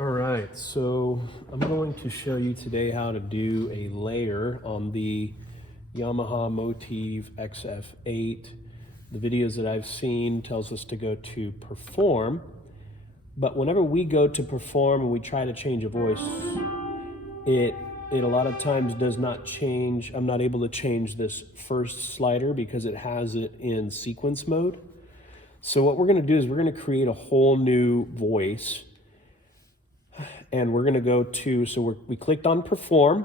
All right, so I'm going to show you today how to do a layer on the Yamaha MOTIF XF8. The videos that I've seen tells us to go to perform, but whenever we go to perform and we try to change a voice, it a lot of times does not change. I'm not able to change this first slider because it has it in sequence mode. So what we're going to do is we're going to create a whole new voice. And we're going to go to, so we clicked on perform,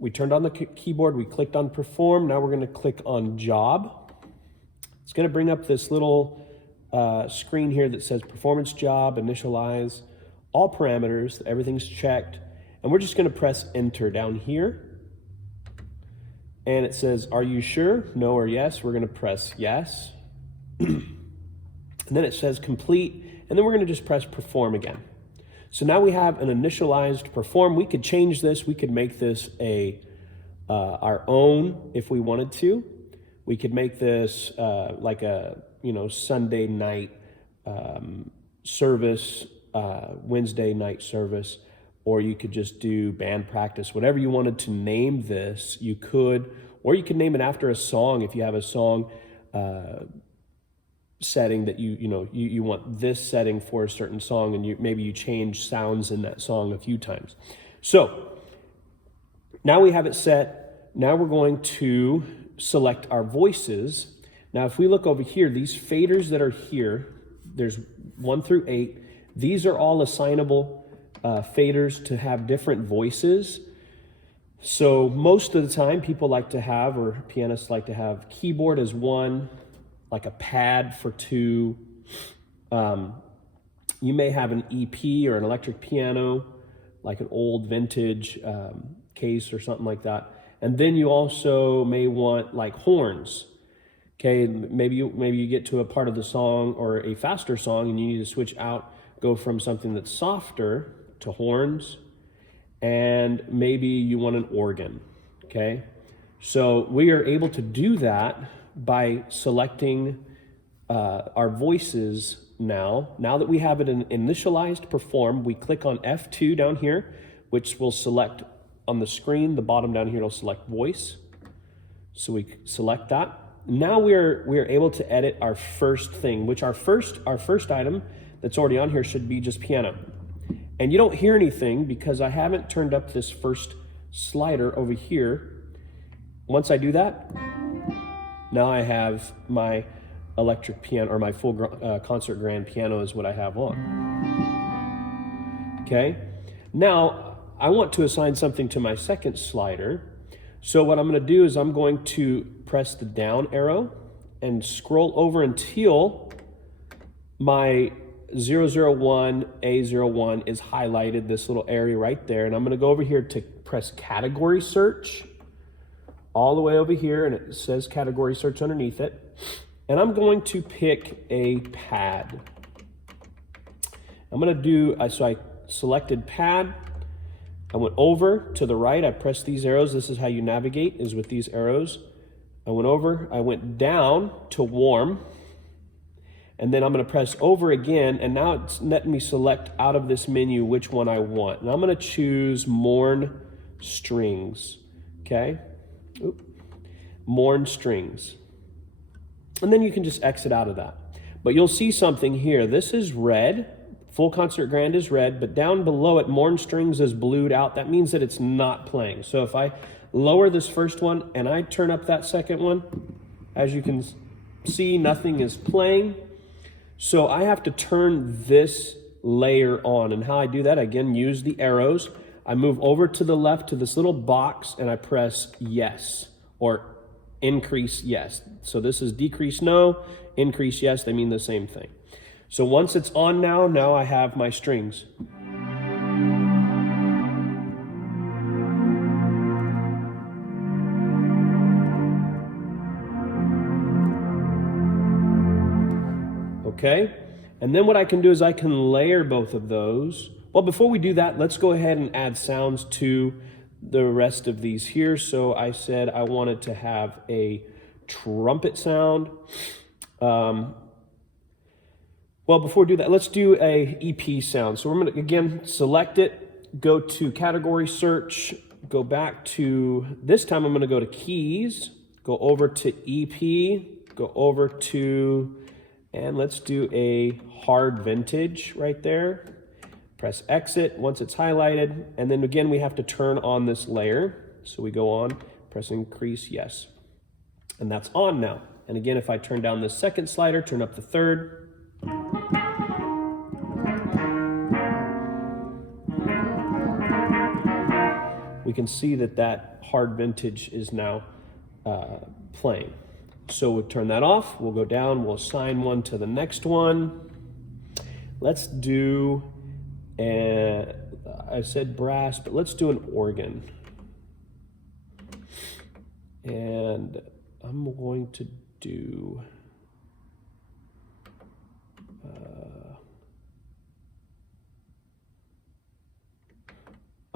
we turned on the keyboard, we clicked on perform, now we're going to click on job. It's going to bring up this little screen here that says performance job, initialize, all parameters, everything's checked, and we're just going to press enter down here. And it says, are you sure? No or yes. We're going to press yes. And then it says complete, and then we're going to just press perform again. So now we have an initialized perform. We could change this. We could make this our own if we wanted to. We could make this like a Sunday night service, Wednesday night service, or you could just do band practice. Whatever you wanted to name this, you could, or you could name it after a song if you have a song setting that you want this setting for a certain song, and maybe you change sounds in that song a few times. So now we have it set. Now we're going to select our voices. Now if we look over here, these faders that are here, there's 1 through 8. These are all assignable faders to have different voices. So most of the time people like to have, or pianists like to have, keyboard as 1, like a pad for 2. You may have an EP or an electric piano, like an old vintage case or something like that. And then you also may want like horns. Okay, maybe you get to a part of the song or a faster song and you need to switch out, go from something that's softer to horns, and maybe you want an organ. Okay, so we are able to do that by selecting our voices now. Now that we have it in initialized perform, we click on F2 down here, which will select on the screen, the bottom down here, it'll select voice. So we select that. Now we are able to edit our first thing, which our first item that's already on here should be just piano. And you don't hear anything because I haven't turned up this first slider over here. Once I do that, now I have my electric piano, or my full concert grand piano is what I have on. Okay, now I want to assign something to my second slider. So what I'm going to do is I'm going to press the down arrow and scroll over until my 001 A01 is highlighted, this little area right there. And I'm going to go over here to press category search, all the way over here, and it says category search underneath it. And I'm going to pick a pad. I'm going to do, so I selected pad. I went over to the right. I pressed these arrows. This is how you navigate, is with these arrows. I went over, I went down to warm. And then I'm going to press over again. And now it's letting me select out of this menu which one I want. And I'm going to choose Mourn Strings. Okay. Mourn Strings. And then you can just exit out of that. But you'll see something here. This is red. Full Concert Grand is red, but down below it, Mourn Strings is blued out. That means that it's not playing. So if I lower this first one and I turn up that second one, as you can see, nothing is playing. So I have to turn this layer on. And how I do that, again, use the arrows. I move over to the left to this little box and I press yes, or increase yes. So this is decrease no, increase yes, they mean the same thing. So once it's on now I have my strings. Okay, and then what I can do is I can layer both of those. Well, before we do that, let's go ahead and add sounds to the rest of these here. So I said I wanted to have a trumpet sound. Well, before we do that, let's do a EP sound. So we're going to, again, select it, go to category search, go back to, this time I'm going to go to keys, go over to EP, go over to, and let's do a hard vintage right there. Press exit once it's highlighted, and then again we have to turn on this layer. So we go on, press increase, yes. And that's on now. And again, if I turn down this second slider, turn up the third, we can see that that hard vintage is now playing. So we'll turn that off, we'll go down, we'll assign one to the next one. Let's do, I said brass, but let's do an organ. And I'm going to do,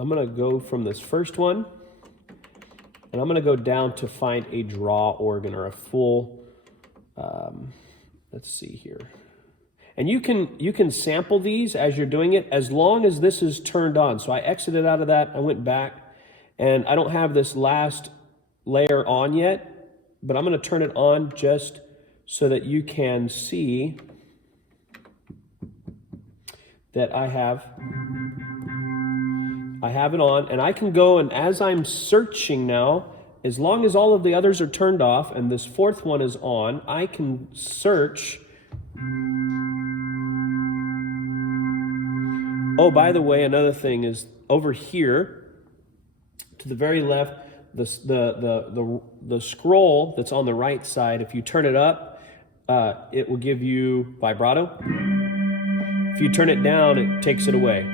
I'm going to go from this first one, and I'm going to go down to find a draw organ or a full, let's see here. And you can sample these as you're doing it as long as this is turned on. So I exited out of that, I went back, and I don't have this last layer on yet, but I'm going to turn it on just so that you can see that I have it on, and I can go, and as I'm searching now, as long as all of the others are turned off and this fourth one is on, I can search. Oh, by the way, another thing is over here to the very left, the scroll that's on the right side, if you turn it up, it will give you vibrato. If you turn it down, it takes it away.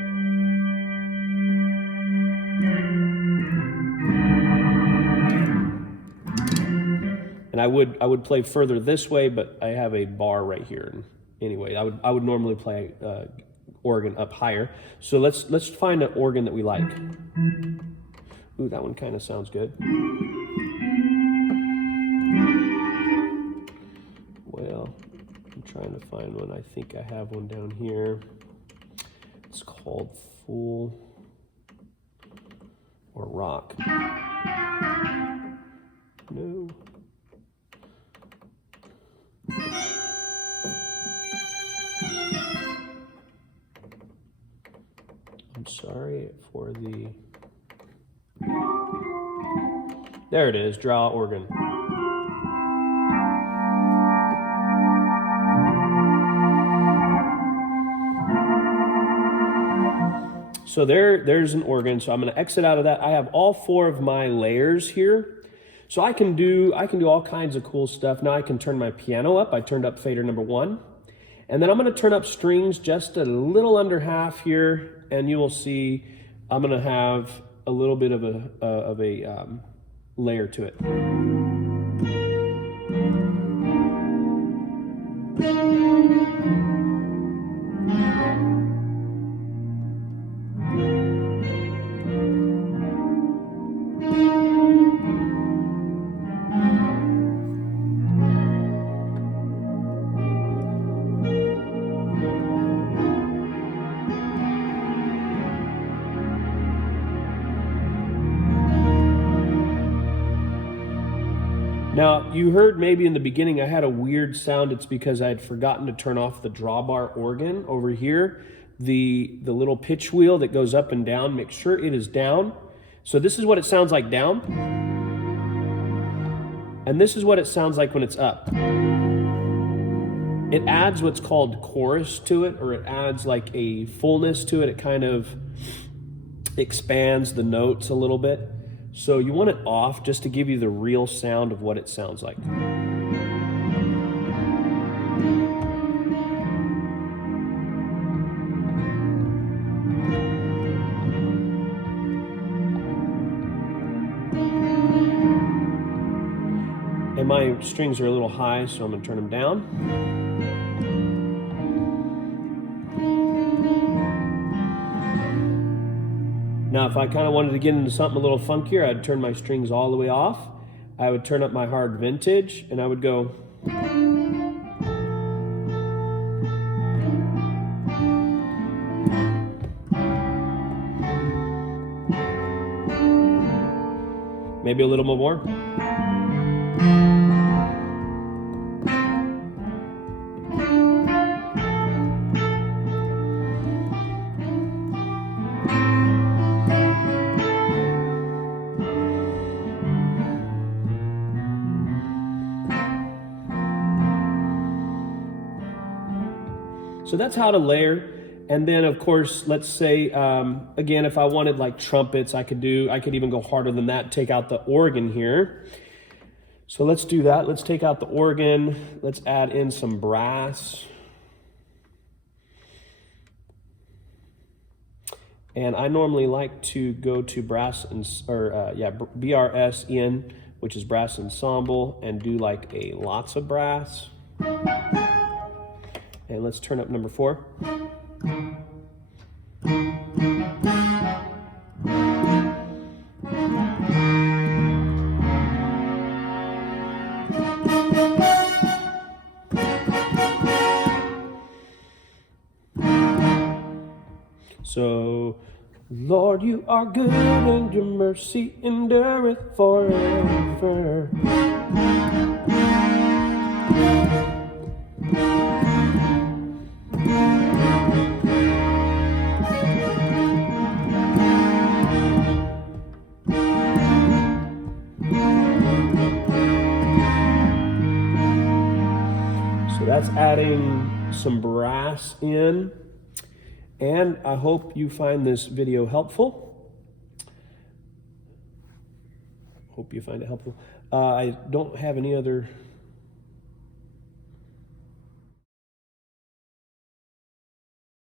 And I would play further this way, but I have a bar right here. Anyway, I would normally play organ up higher. So let's find an organ that we like. Ooh, that one kind of sounds good. Well, I'm trying to find one. I think I have one down here. It's called Fool or Rock. No. I'm sorry for the... There it is, draw organ. So there's an organ. So I'm going to exit out of that. I have all four of my layers here. So I can do all kinds of cool stuff. Now I can turn my piano up. I turned up fader number 1. And then I'm going to turn up strings just a little under half here, and you will see I'm going to have a little bit of a layer to it. Now, you heard maybe in the beginning I had a weird sound. It's because I had forgotten to turn off the drawbar organ over here. The little pitch wheel that goes up and down, make sure it is down. So this is what it sounds like down. And this is what it sounds like when it's up. It adds what's called chorus to it, or it adds like a fullness to it. It kind of expands the notes a little bit. So you want it off just to give you the real sound of what it sounds like. And my strings are a little high, so I'm going to turn them down. Now, if I kind of wanted to get into something a little funkier, I'd turn my strings all the way off. I would turn up my hard vintage, and I would go. maybe a little more. So that's how to layer. And then of course, let's say, again, if I wanted like trumpets, I could even go harder than that, take out the organ here. So let's do that. Let's take out the organ. Let's add in some brass. And I normally like to go to BRS, which is brass ensemble, and do like a lots of brass. And let's turn up number 4. So, Lord, you are good and your mercy endureth forever. So that's adding some brass in. And I hope you find this video helpful. Hope you find it helpful. I don't have any other